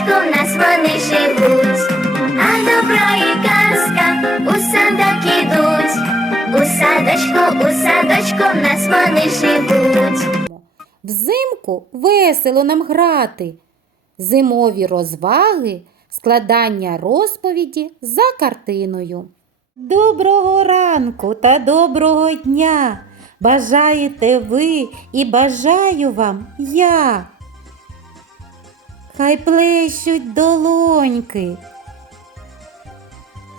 садочку в нас вони живуть, а добро і казка у садок ідуть. У садочку, у садочку в нас вони живуть. Взимку весело нам грати. Зимові розваги, складання розповіді за картиною. Доброго ранку та доброго дня! Бажаєте ви і бажаю вам я. Хай плещуть долоньки,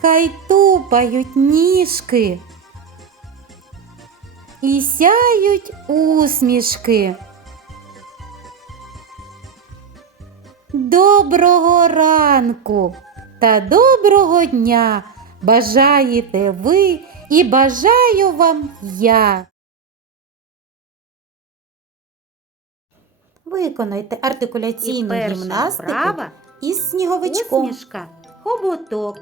хай тупають ніжки і сяють усмішки. Доброго ранку та доброго дня бажаєте ви і бажаю вам я. Виконайте артикуляційну перша гімнастику вправа із сніговичком. Усмішка, хоботок.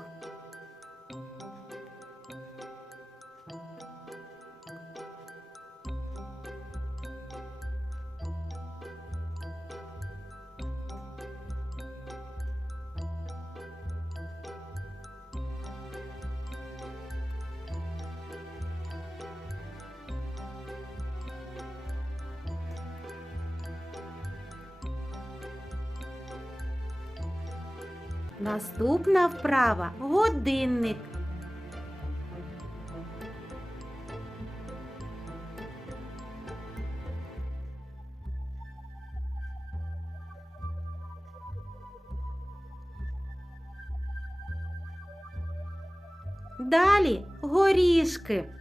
Наступна вправа годинник. Далі горішки.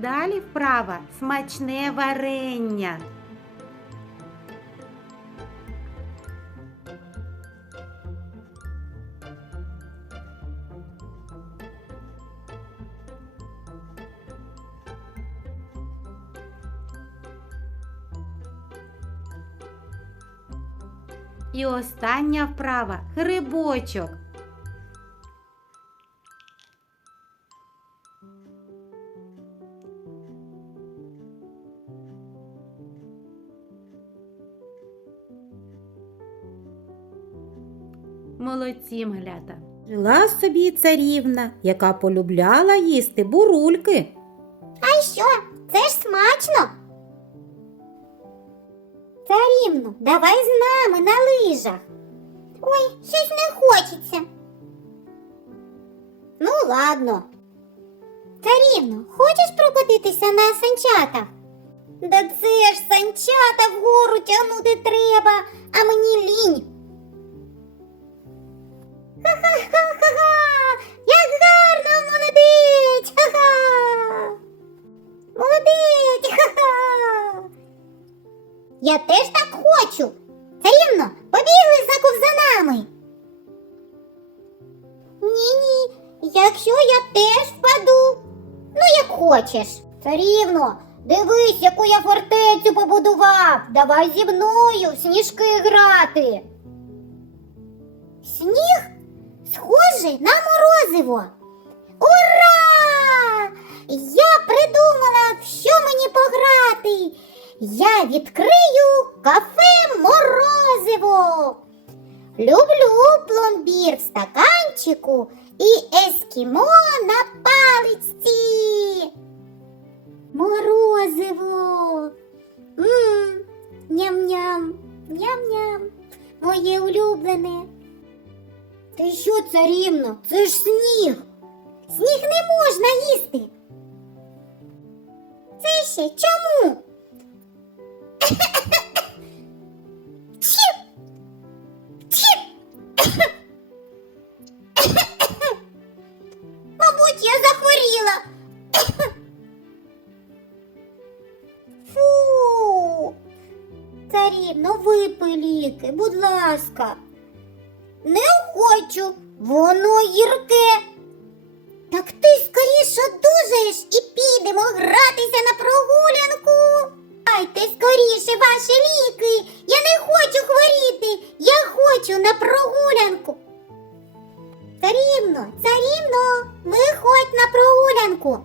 Далі вправа смачне варення. І остання вправа грибочок. Молодці, мглята. Жила собі царівна, яка полюбляла їсти бурульки. А що? Це ж смачно. Царівну, давай з нами на лижах. Ой, щось не хочеться. Ну, ладно. Царівну, хочеш прокотитися на санчатах? Да це ж санчата вгору тягнути треба, а мені лінь. Якщо я теж впаду. Ну, як хочеш. Царівно, дивись, яку я фортецю побудував. Давай зі мною в сніжки грати. Сніг схожий на морозиво. Ура! Я придумала, що мені пограти. Я відкрию кафе морозиво. Люблю пломбір в стаканчику і ескімо на паличці. Морозиво. Мм, ням-ням, ням-ням, моє улюблене. Ти що, царівно? Це ж сніг. Сніг не можна їсти. Це ще чому? Царівно, випий ліки, будь ласка. Не хочу, воно гірке. Так ти скоріше одужаєш і підемо гратися на прогулянку. Дайте скоріше ваші ліки. Я не хочу хворіти. Я хочу на прогулянку. Царівно, царівно, виходь на прогулянку.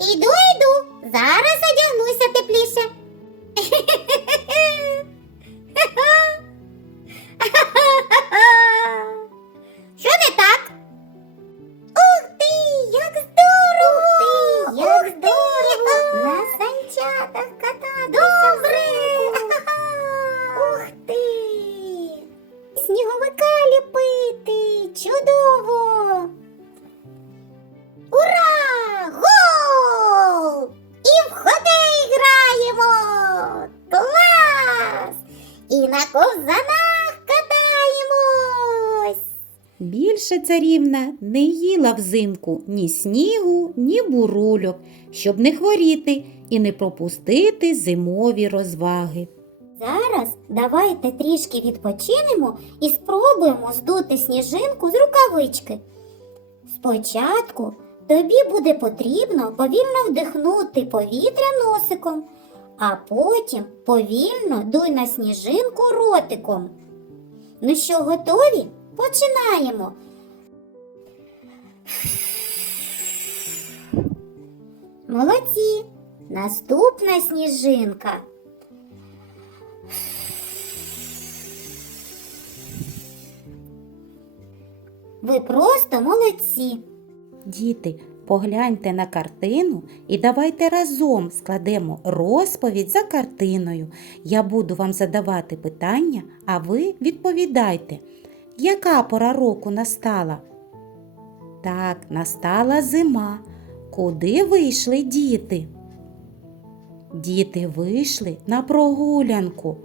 Іду, іду, зараз одягнуся тепліше. Більше царівна не їла взимку ні снігу, ні бурульок, щоб не хворіти і не пропустити зимові розваги. Зараз давайте трішки відпочинемо і спробуємо здути сніжинку з рукавички. Спочатку тобі буде потрібно повільно вдихнути повітря носиком, а потім повільно дуй на сніжинку ротиком. Ну що, готові? Починаємо. Молодці! Наступна сніжинка. Ви просто молодці. Діти, погляньте на картину і давайте разом складемо розповідь за картиною. Я буду вам задавати питання, а ви відповідайте, яка пора року настала? Так, настала зима. Куди вийшли діти? Діти вийшли на прогулянку.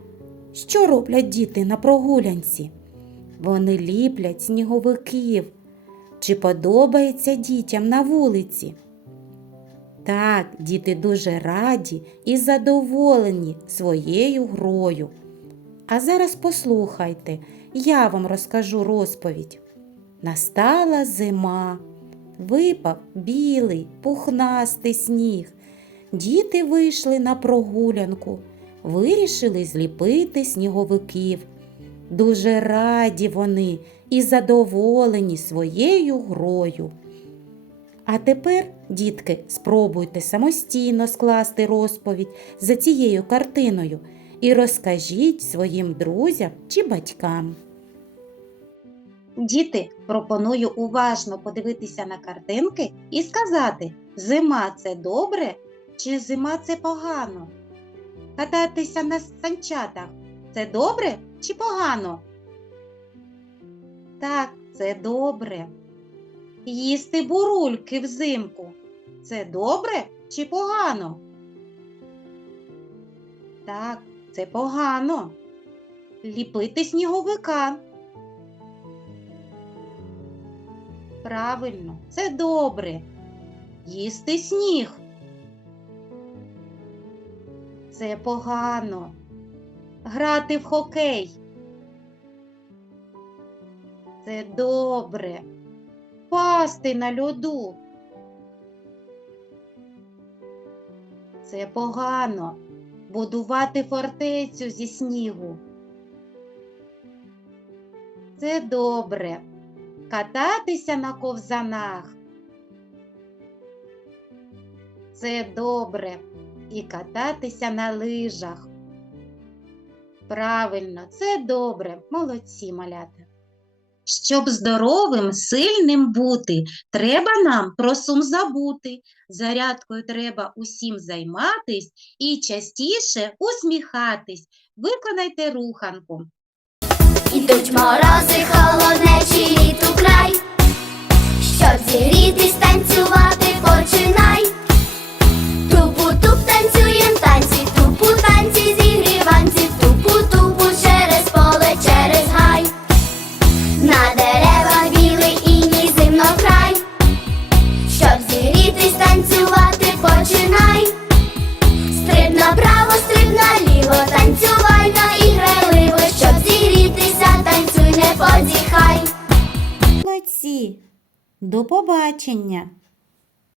Що роблять діти на прогулянці? Вони ліплять сніговиків. Чи подобається дітям на вулиці? Так, діти дуже раді і задоволені своєю грою. А зараз послухайте, я вам розкажу розповідь. Настала зима, випав білий, пухнастий сніг. Діти вийшли на прогулянку, вирішили зліпити сніговиків. Дуже раді вони і задоволені своєю грою. А тепер, дітки, спробуйте самостійно скласти розповідь за цією картиною і розкажіть своїм друзям чи батькам. Діти, пропоную уважно подивитися на картинки і сказати, зима це добре чи зима це погано? Кататися на санчатах це добре чи погано? Так, це добре. Їсти бурульки взимку це добре чи погано? Так, це погано. Ліпити сніговика. Правильно, це добре. Їсти сніг. Це погано. Грати в хокей. Це добре. Пасти на льоду. Це погано. Будувати фортецю зі снігу. Це добре. Кататися на ковзанах. Це добре. І кататися на лижах. Правильно, це добре. Молодці малята. Щоб здоровим, сильним бути, треба нам про сум забути. Зарядкою треба усім займатись і частіше усміхатись. Виконайте руханку. Ідуть морози, холоднечі літу край. Щоб зігрітись, танцювати починай. До побачення!